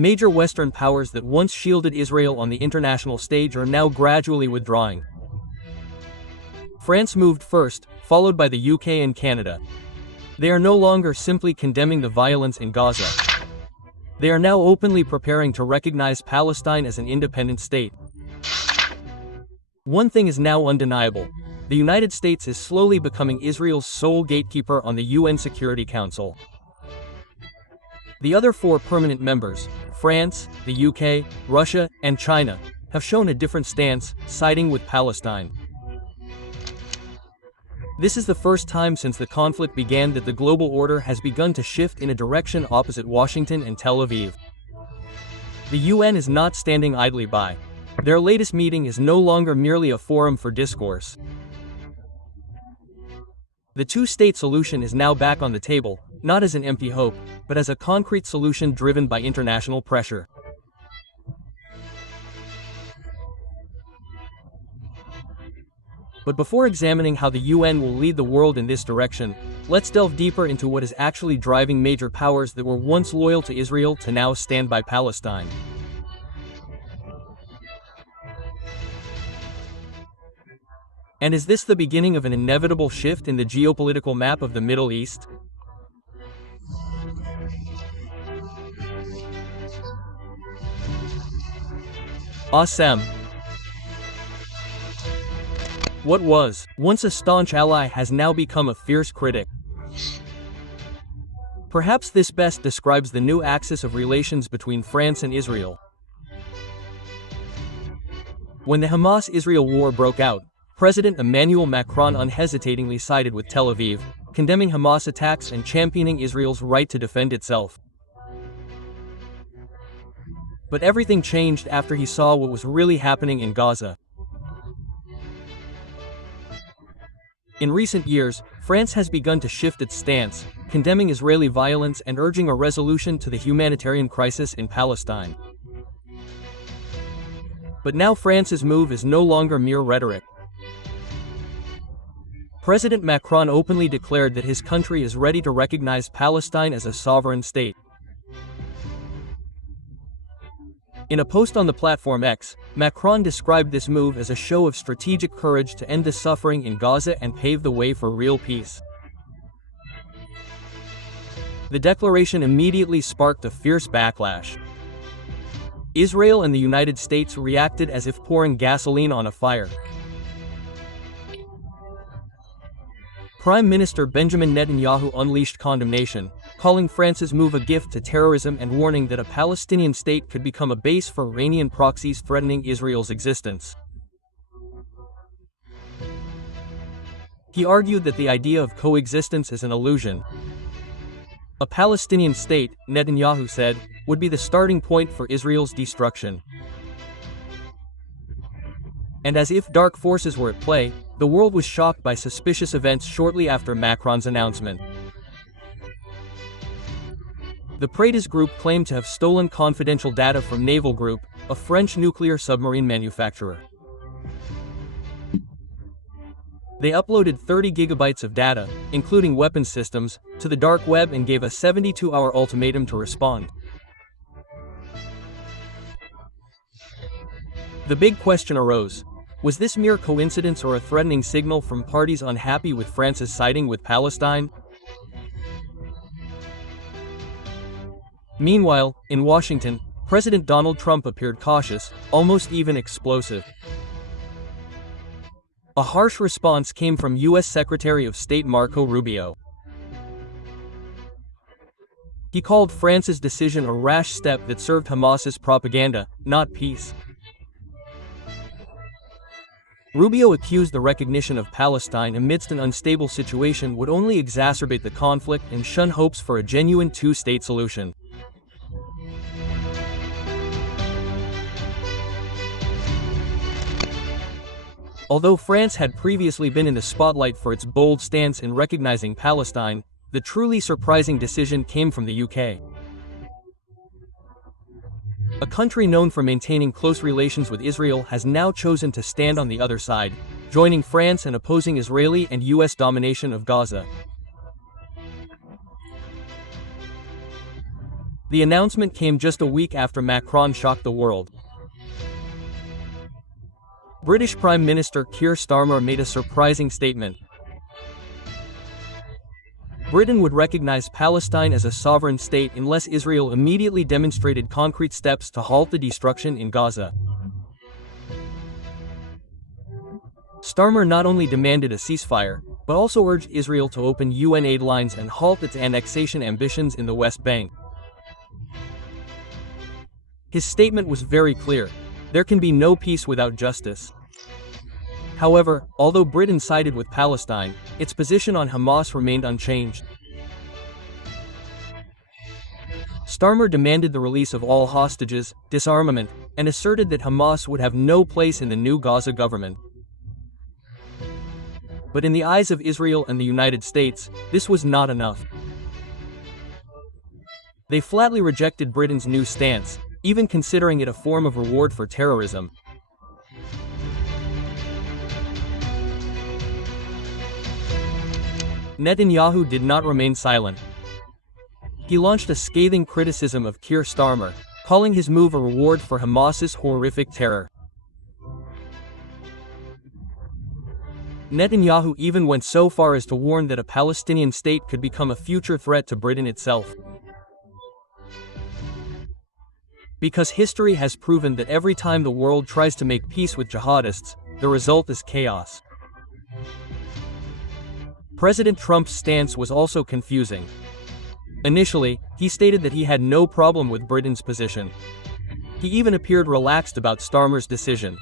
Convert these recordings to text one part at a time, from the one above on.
Major Western powers that once shielded Israel on the international stage are now gradually withdrawing. France moved first, followed by the UK and Canada. They are no longer simply condemning the violence in Gaza. They are now openly preparing to recognize Palestine as an independent state. One thing is now undeniable. The United States is slowly becoming Israel's sole gatekeeper on the UN Security Council. The other 4 permanent members, France, the UK, Russia, and China, have shown a different stance, siding with Palestine. This is the first time since the conflict began that the global order has begun to shift in a direction opposite Washington and Tel Aviv. The UN is not standing idly by. Their latest meeting is no longer merely a forum for discourse. The two-state solution is now back on the table, not as an empty hope, but as a concrete solution driven by international pressure. But before examining how the UN will lead the world in this direction, let's delve deeper into what is actually driving major powers that were once loyal to Israel to now stand by Palestine. And is this the beginning of an inevitable shift in the geopolitical map of the Middle East? Awesome. What was once a staunch ally has now become a fierce critic. Perhaps this best describes the new axis of relations between France and Israel. When the Hamas-Israel war broke out, President Emmanuel Macron unhesitatingly sided with Tel Aviv, condemning Hamas attacks and championing Israel's right to defend itself. But everything changed after he saw what was really happening in Gaza. In recent years, France has begun to shift its stance, condemning Israeli violence and urging a resolution to the humanitarian crisis in Palestine. But now France's move is no longer mere rhetoric. President Macron openly declared that his country is ready to recognize Palestine as a sovereign state. In a post on the platform X, Macron described this move as a show of strategic courage to end the suffering in Gaza and pave the way for real peace. The declaration immediately sparked a fierce backlash. Israel and the United States reacted as if pouring gasoline on a fire. Prime Minister Benjamin Netanyahu unleashed condemnation, calling France's move a gift to terrorism and warning that a Palestinian state could become a base for Iranian proxies threatening Israel's existence. He argued that the idea of coexistence is an illusion. A Palestinian state, Netanyahu said, would be the starting point for Israel's destruction. And as if dark forces were at play, the world was shocked by suspicious events shortly after Macron's announcement. The Praedes Group claimed to have stolen confidential data from Naval Group, a French nuclear submarine manufacturer. They uploaded 30 gigabytes of data, including weapons systems, to the dark web and gave a 72-hour ultimatum to respond. The big question arose. Was this mere coincidence or a threatening signal from parties unhappy with France's siding with Palestine? Meanwhile, in Washington, President Donald Trump appeared cautious, almost even explosive. A harsh response came from U.S. Secretary of State Marco Rubio. He called France's decision a rash step that served Hamas's propaganda, not peace. Rubio accused the recognition of Palestine amidst an unstable situation would only exacerbate the conflict and shun hopes for a genuine two-state solution. Although France had previously been in the spotlight for its bold stance in recognizing Palestine, the truly surprising decision came from the UK. A country known for maintaining close relations with Israel has now chosen to stand on the other side, joining France and opposing Israeli and U.S. domination of Gaza. The announcement came just a week after Macron shocked the world. British Prime Minister Keir Starmer made a surprising statement. Britain would recognize Palestine as a sovereign state unless Israel immediately demonstrated concrete steps to halt the destruction in Gaza. Starmer not only demanded a ceasefire, but also urged Israel to open UN aid lines and halt its annexation ambitions in the West Bank. His statement was very clear: there can be no peace without justice. However, although Britain sided with Palestine, its position on Hamas remained unchanged. Starmer demanded the release of all hostages, disarmament, and asserted that Hamas would have no place in the new Gaza government. But in the eyes of Israel and the United States, this was not enough. They flatly rejected Britain's new stance, even considering it a form of reward for terrorism. Netanyahu did not remain silent. He launched a scathing criticism of Keir Starmer, calling his move a reward for Hamas's horrific terror. Netanyahu even went so far as to warn that a Palestinian state could become a future threat to Britain itself. Because history has proven that every time the world tries to make peace with jihadists, the result is chaos. President Trump's stance was also confusing. Initially, he stated that he had no problem with Britain's position. He even appeared relaxed about Starmer's decision.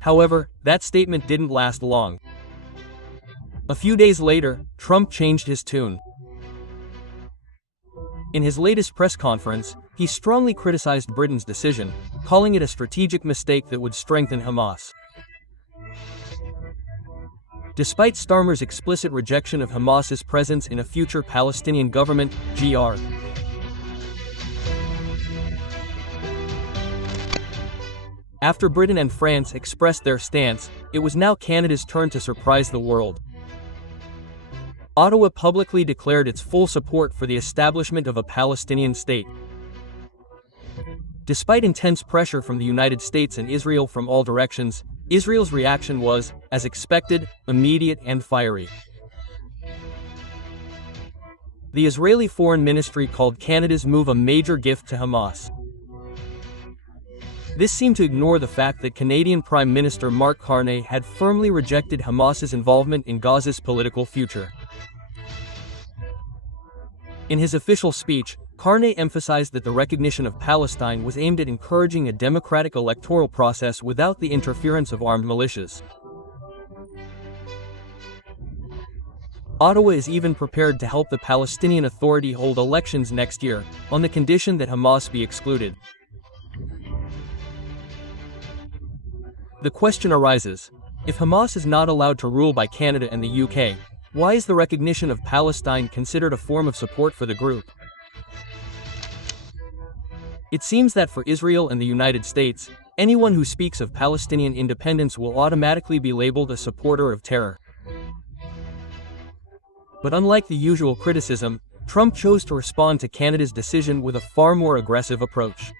However, that statement didn't last long. A few days later, Trump changed his tune. In his latest press conference, he strongly criticized Britain's decision, calling it a strategic mistake that would strengthen Hamas. Despite Starmer's explicit rejection of Hamas's presence in a future Palestinian government, Gr. After Britain and France expressed their stance, it was now Canada's turn to surprise the world. Ottawa publicly declared its full support for the establishment of a Palestinian state. Despite intense pressure from the United States and Israel from all directions, Israel's reaction was, as expected, immediate and fiery. The Israeli Foreign Ministry called Canada's move a major gift to Hamas. This seemed to ignore the fact that Canadian Prime Minister Mark Carney had firmly rejected Hamas's involvement in Gaza's political future. In his official speech, Carney emphasized that the recognition of Palestine was aimed at encouraging a democratic electoral process without the interference of armed militias. Ottawa is even prepared to help the Palestinian Authority hold elections next year, on the condition that Hamas be excluded. The question arises: if Hamas is not allowed to rule by Canada and the UK, why is the recognition of Palestine considered a form of support for the group? It seems that for Israel and the United States, anyone who speaks of Palestinian independence will automatically be labeled a supporter of terror. But unlike the usual criticism, Trump chose to respond to Canada's decision with a far more aggressive approach.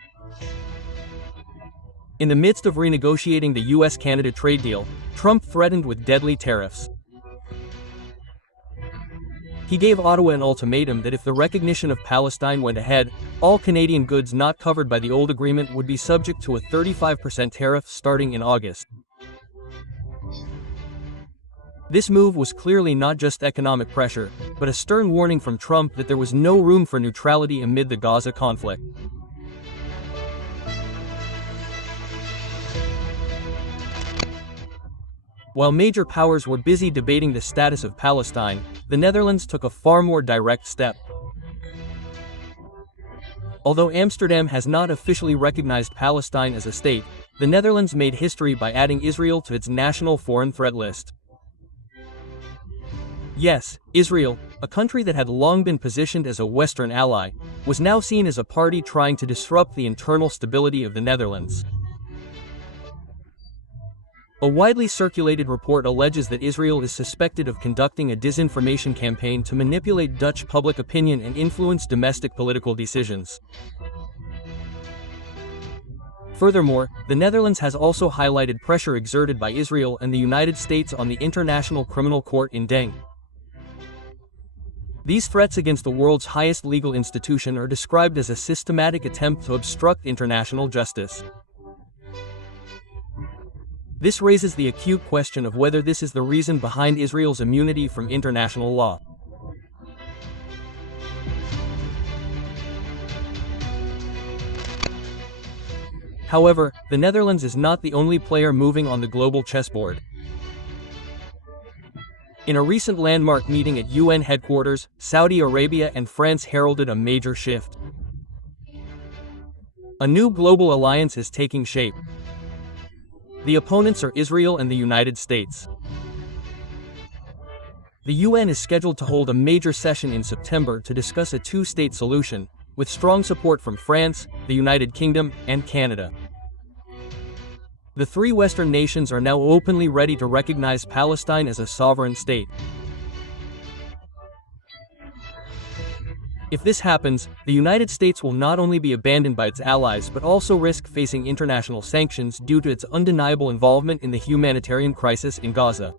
In the midst of renegotiating the US-Canada trade deal, Trump threatened with deadly tariffs. He gave Ottawa an ultimatum that if the recognition of Palestine went ahead, all Canadian goods not covered by the old agreement would be subject to a 35% tariff starting in August. This move was clearly not just economic pressure, but a stern warning from Trump that there was no room for neutrality amid the Gaza conflict. While major powers were busy debating the status of Palestine, the Netherlands took a far more direct step. Although Amsterdam has not officially recognized Palestine as a state, the Netherlands made history by adding Israel to its national foreign threat list. Yes, Israel, a country that had long been positioned as a Western ally, was now seen as a party trying to disrupt the internal stability of the Netherlands. A widely circulated report alleges that Israel is suspected of conducting a disinformation campaign to manipulate Dutch public opinion and influence domestic political decisions. Furthermore, the Netherlands has also highlighted pressure exerted by Israel and the United States on the International Criminal Court in The Hague. These threats against the world's highest legal institution are described as a systematic attempt to obstruct international justice. This raises the acute question of whether this is the reason behind Israel's immunity from international law. However, the Netherlands is not the only player moving on the global chessboard. In a recent landmark meeting at UN headquarters, Saudi Arabia and France heralded a major shift. A new global alliance is taking shape. The opponents are Israel and the United States. The UN is scheduled to hold a major session in September to discuss a two-state solution, with strong support from France, the United Kingdom, and Canada. The three Western nations are now openly ready to recognize Palestine as a sovereign state. If this happens, the United States will not only be abandoned by its allies but also risk facing international sanctions due to its undeniable involvement in the humanitarian crisis in Gaza.